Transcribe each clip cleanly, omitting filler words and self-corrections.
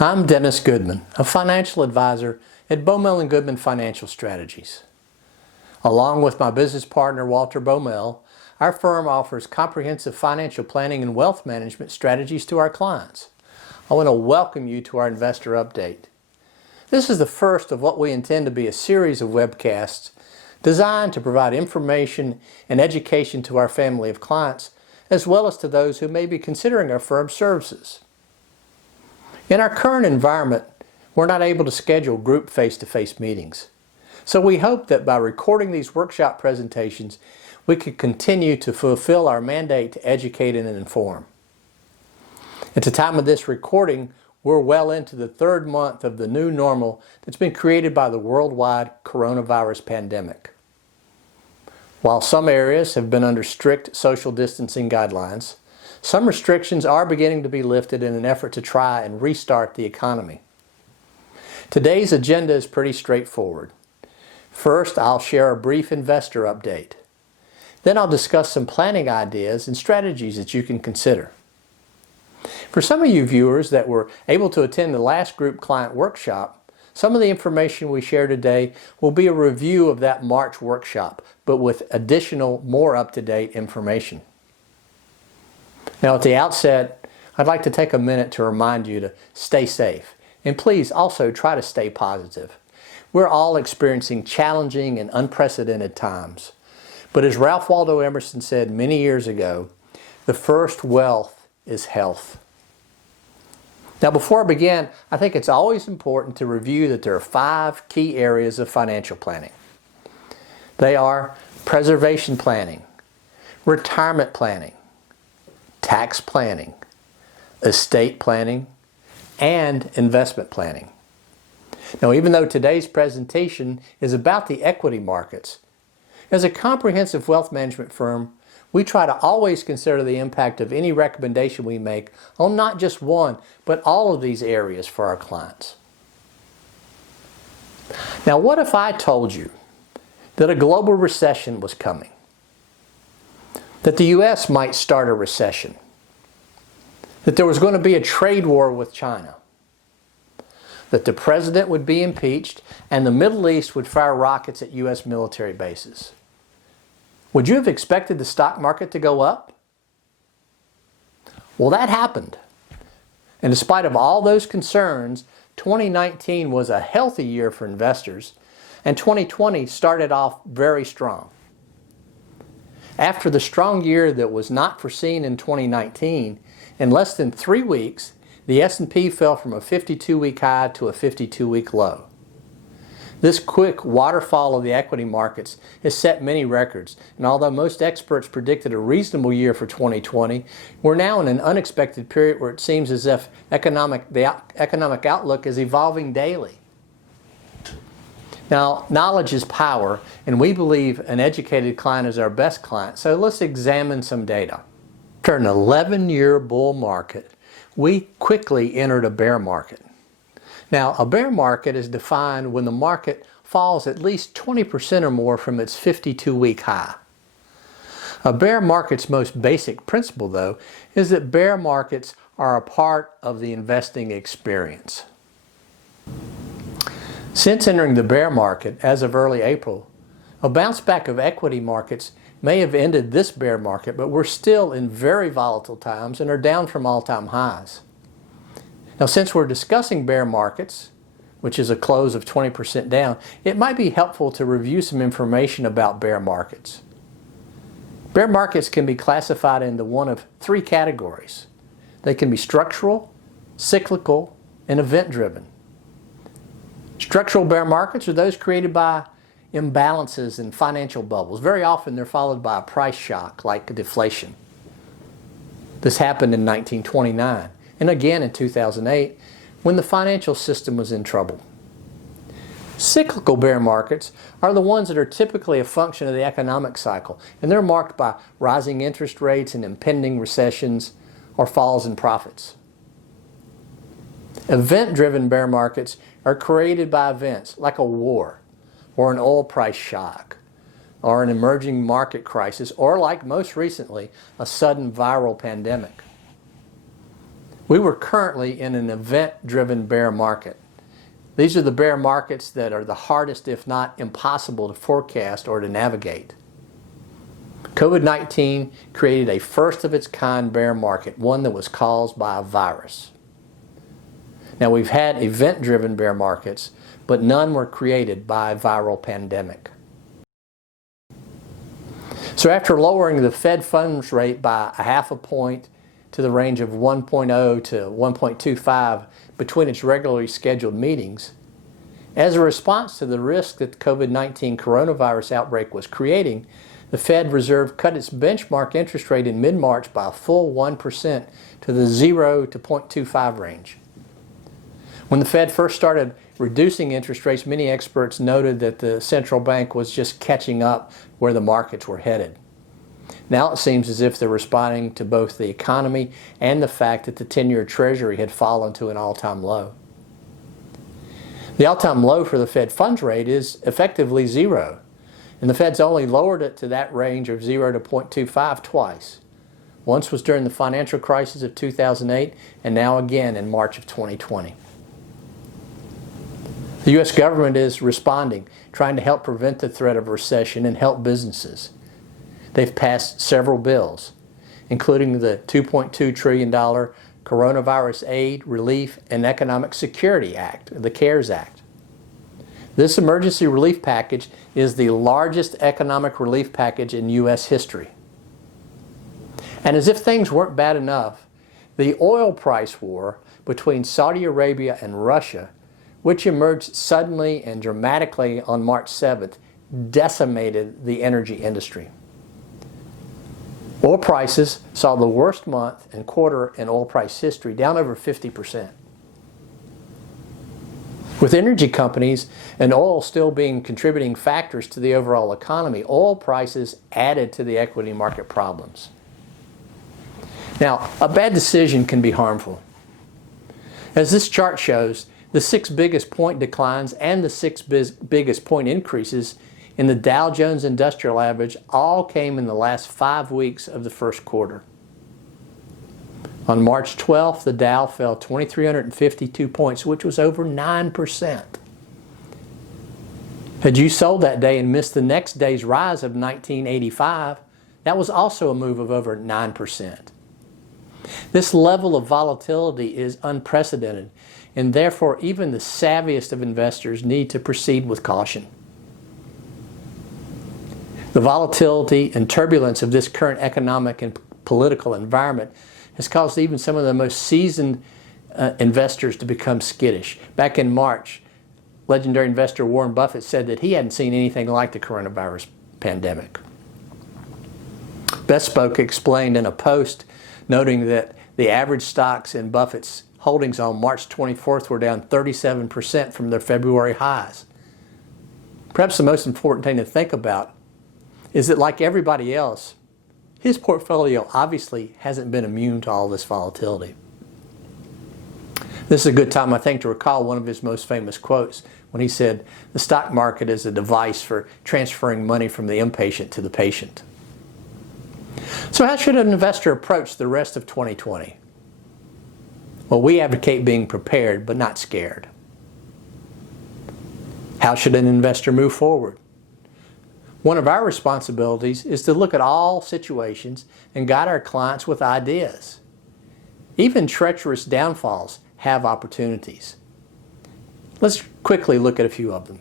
I'm Dennis Goodman, a financial advisor at Baumel & Goodman Financial Strategies. Along with my business partner Walter Baumel, our firm offers comprehensive financial planning and wealth management strategies to our clients. I want to welcome you to our investor update. This is the first of what we intend to be a series of webcasts designed to provide information and education to our family of clients, as well as to those who may be considering our firm's services. In our current environment, we're not able to schedule group face-to-face meetings. So we hope that by recording these workshop presentations, we can continue to fulfill our mandate to educate and inform. At the time of this recording, we're well into the third month of the new normal that's been created by the worldwide coronavirus pandemic. While some areas have been under strict social distancing guidelines, some restrictions are beginning to be lifted in an effort to try and restart the economy. Today's agenda is pretty straightforward. First, I'll share a brief investor update. Then I'll discuss some planning ideas and strategies that you can consider. For some of you viewers that were able to attend the last group client workshop, some of the information we share today will be a review of that March workshop, but with additional, more up-to-date information. Now at the outset, I'd like to take a minute to remind you to stay safe, and please also try to stay positive. We're all experiencing challenging and unprecedented times. But as Ralph Waldo Emerson said many years ago, the first wealth is health. Now before I begin, I think it's always important to review that there are 5 key areas of financial planning. They are preservation planning, retirement planning, tax planning, estate planning, and investment planning. Now, even though today's presentation is about the equity markets, as a comprehensive wealth management firm, we try to always consider the impact of any recommendation we make on not just one, but all of these areas for our clients. Now, what if I told you that a global recession was coming? That the U.S. might start a recession, that there was going to be a trade war with China, that the president would be impeached, and the Middle East would fire rockets at U.S. military bases. Would you have expected the stock market to go up? Well, that happened. And in spite of all those concerns, 2019 was a healthy year for investors, and 2020 started off very strong. After the strong year that was not foreseen in 2019, in less than 3 weeks, the S&P fell from a 52-week high to a 52-week low. This quick waterfall of the equity markets has set many records, and although most experts predicted a reasonable year for 2020, we're now in an unexpected period where it seems as if the economic outlook is evolving daily. Now, knowledge is power, and we believe an educated client is our best client, so let's examine some data. After an 11-year bull market, we quickly entered a bear market. Now, a bear market is defined when the market falls at least 20% or more from its 52-week high. A bear market's most basic principle, though, is that bear markets are a part of the investing experience. Since entering the bear market as of early April, a bounce back of equity markets may have ended this bear market, but we're still in very volatile times and are down from all-time highs. Now, since we're discussing bear markets, which is a close of 20% down, it might be helpful to review some information about bear markets. Bear markets can be classified into one of 3 categories. They can be structural, cyclical, and event-driven. Structural bear markets are those created by imbalances in financial bubbles. Very often they're followed by a price shock like deflation. This happened in 1929 and again in 2008 when the financial system was in trouble. Cyclical bear markets are the ones that are typically a function of the economic cycle, and they're marked by rising interest rates and impending recessions or falls in profits. Event-driven bear markets are created by events like a war or an oil price shock or an emerging market crisis or, like most recently, a sudden viral pandemic. We were currently in an event-driven bear market. These are the bear markets that are the hardest, if not impossible, to forecast or to navigate. COVID-19 created a first-of-its-kind bear market, one that was caused by a virus. Now, we've had event-driven bear markets, but none were created by a viral pandemic. So after lowering the Fed funds rate by 0.5 point to the range of 1.0 to 1.25 between its regularly scheduled meetings, as a response to the risk that the COVID-19 coronavirus outbreak was creating, the Fed Reserve cut its benchmark interest rate in mid-March by a full 1% to the 0 to 0.25 range. When the Fed first started reducing interest rates, many experts noted that the central bank was just catching up where the markets were headed. Now it seems as if they're responding to both the economy and the fact that the 10-year Treasury had fallen to an all-time low. The all-time low for the Fed funds rate is effectively 0, and the Fed's only lowered it to that range of 0 to 0.25 twice. Once was during the financial crisis of 2008, and now again in March of 2020. The U.S. government is responding, trying to help prevent the threat of recession and help businesses. They've passed several bills, including the $2.2 trillion Coronavirus Aid, Relief, and Economic Security Act, the CARES Act. This emergency relief package is the largest economic relief package in U.S. history. And as if things weren't bad enough, the oil price war between Saudi Arabia and Russia, which emerged suddenly and dramatically on March 7th, decimated the energy industry. Oil prices saw the worst month and quarter in oil price history, down over 50%. With energy companies and oil still being contributing factors to the overall economy, oil prices added to the equity market problems. Now, a bad decision can be harmful. As this chart shows, the 6 biggest point declines and the 6 biggest point increases in the Dow Jones Industrial Average all came in the last 5 weeks of the first quarter. On March 12th, the Dow fell 2,352 points, which was over 9%. Had you sold that day and missed the next day's rise of 1985, that was also a move of over 9%. This level of volatility is unprecedented, and therefore even the savviest of investors need to proceed with caution. The volatility and turbulence of this current economic and political environment has caused even some of the most seasoned investors to become skittish. Back in March, legendary investor Warren Buffett said that he hadn't seen anything like the coronavirus pandemic. Bespoke explained in a post noting that the average stocks in Buffett's holdings on March 24th were down 37% from their February highs. Perhaps the most important thing to think about is that, like everybody else, his portfolio obviously hasn't been immune to all this volatility. This is a good time, I think, to recall one of his most famous quotes when he said, "The stock market is a device for transferring money from the impatient to the patient." So how should an investor approach the rest of 2020? Well, we advocate being prepared but not scared. How should an investor move forward? One of our responsibilities is to look at all situations and guide our clients with ideas. Even treacherous downfalls have opportunities. Let's quickly look at a few of them.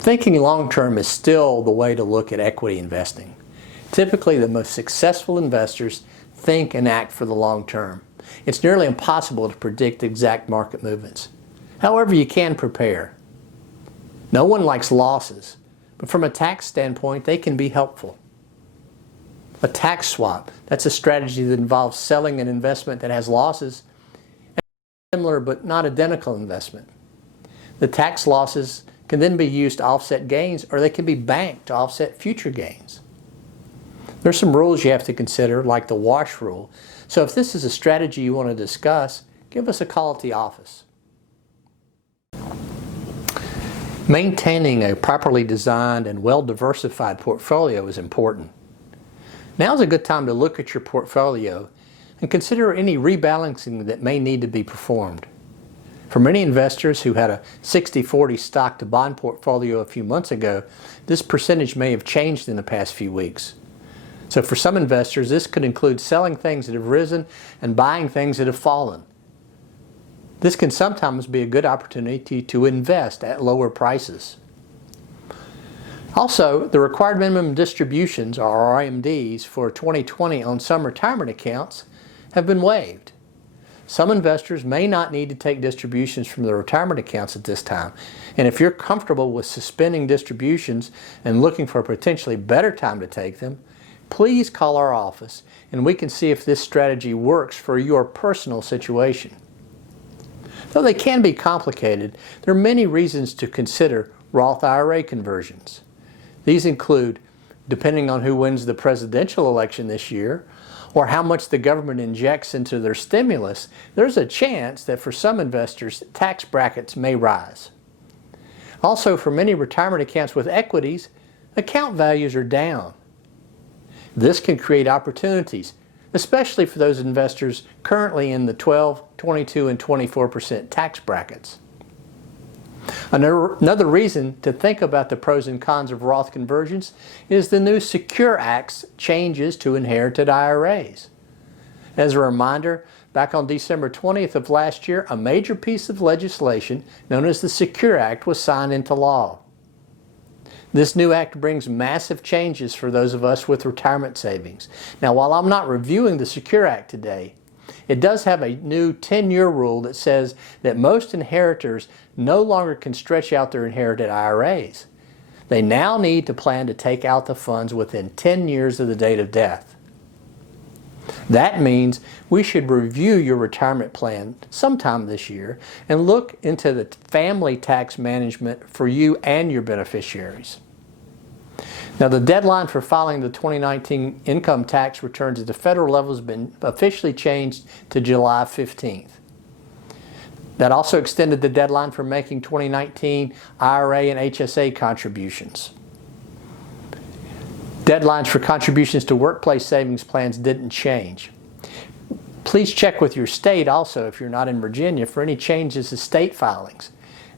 Thinking long-term is still the way to look at equity investing. Typically, the most successful investors think and act for the long term. It's nearly impossible to predict exact market movements. However, you can prepare. No one likes losses, but from a tax standpoint, they can be helpful. A tax swap, that's a strategy that involves selling an investment that has losses and a similar but not identical investment. The tax losses can then be used to offset gains, or they can be banked to offset future gains. There's some rules you have to consider, like the wash rule. So if this is a strategy you want to discuss, give us a call at the office. Maintaining a properly designed and well-diversified portfolio is important. Now's a good time to look at your portfolio and consider any rebalancing that may need to be performed. For many investors who had a 60-40 stock to bond portfolio a few months ago, this percentage may have changed in the past few weeks. So for some investors, this could include selling things that have risen and buying things that have fallen. This can sometimes be a good opportunity to invest at lower prices. Also, the required minimum distributions, or RMDs, for 2020 on some retirement accounts have been waived. Some investors may not need to take distributions from their retirement accounts at this time. And if you're comfortable with suspending distributions and looking for a potentially better time to take them, please call our office and we can see if this strategy works for your personal situation. Though they can be complicated, there are many reasons to consider Roth IRA conversions. These include, depending on who wins the presidential election this year, or how much the government injects into their stimulus, there's a chance that for some investors, tax brackets may rise. Also, for many retirement accounts with equities, account values are down. This can create opportunities, especially for those investors currently in the 12, 22, and 24% tax brackets. Another reason to think about the pros and cons of Roth conversions is the new SECURE Act's changes to inherited IRAs. As a reminder, back on December 20th of last year, a major piece of legislation known as the SECURE Act was signed into law. This new act brings massive changes for those of us with retirement savings. Now, while I'm not reviewing the SECURE Act today, it does have a new 10-year rule that says that most inheritors no longer can stretch out their inherited IRAs. They now need to plan to take out the funds within 10 years of the date of death. That means we should review your retirement plan sometime this year and look into the family tax management for you and your beneficiaries. Now, the deadline for filing the 2019 income tax returns at the federal level has been officially changed to July 15th. That also extended the deadline for making 2019 IRA and HSA contributions. Deadlines for contributions to workplace savings plans didn't change. Please check with your state also, if you're not in Virginia, for any changes to state filings.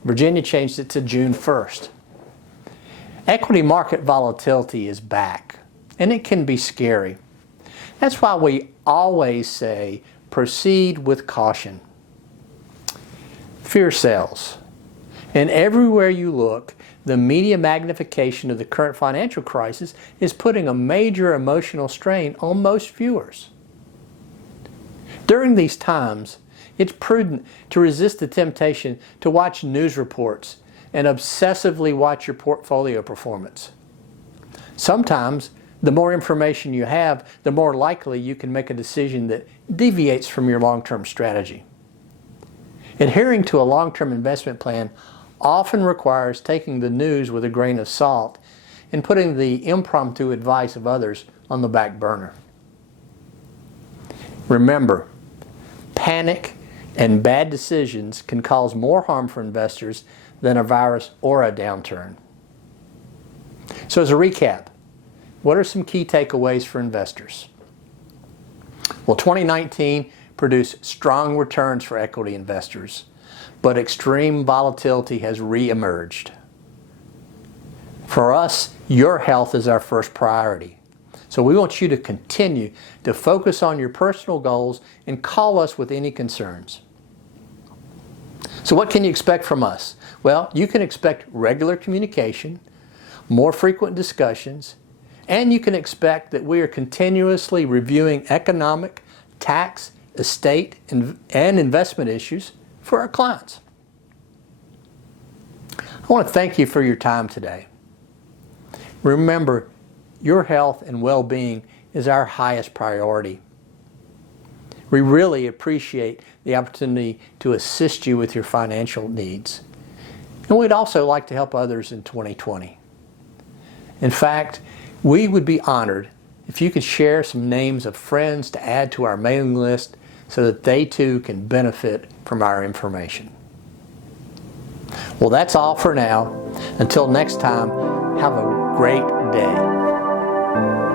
Virginia changed it to June 1st. Equity market volatility is back, and it can be scary. That's why we always say proceed with caution. Fear sells. And everywhere you look, the media magnification of the current financial crisis is putting a major emotional strain on most viewers. During these times, it's prudent to resist the temptation to watch news reports and obsessively watch your portfolio performance. Sometimes, the more information you have, the more likely you can make a decision that deviates from your long-term strategy. Adhering to a long-term investment plan often requires taking the news with a grain of salt and putting the impromptu advice of others on the back burner. Remember, panic and bad decisions can cause more harm for investors than a virus or a downturn. So as a recap, what are some key takeaways for investors? Well, 2019 produced strong returns for equity investors, but extreme volatility has re-emerged. For us, your health is our first priority. So we want you to continue to focus on your personal goals and call us with any concerns. So what can you expect from us? Well, you can expect regular communication, more frequent discussions, and you can expect that we are continuously reviewing economic, tax, estate, and investment issues for our clients. I want to thank you for your time today. Remember, your health and well-being is our highest priority. We really appreciate the opportunity to assist you with your financial needs. And we'd also like to help others in 2020. In fact, we would be honored if you could share some names of friends to add to our mailing list so that they too can benefit from our information. Well, that's all for now. Until next time, have a great day.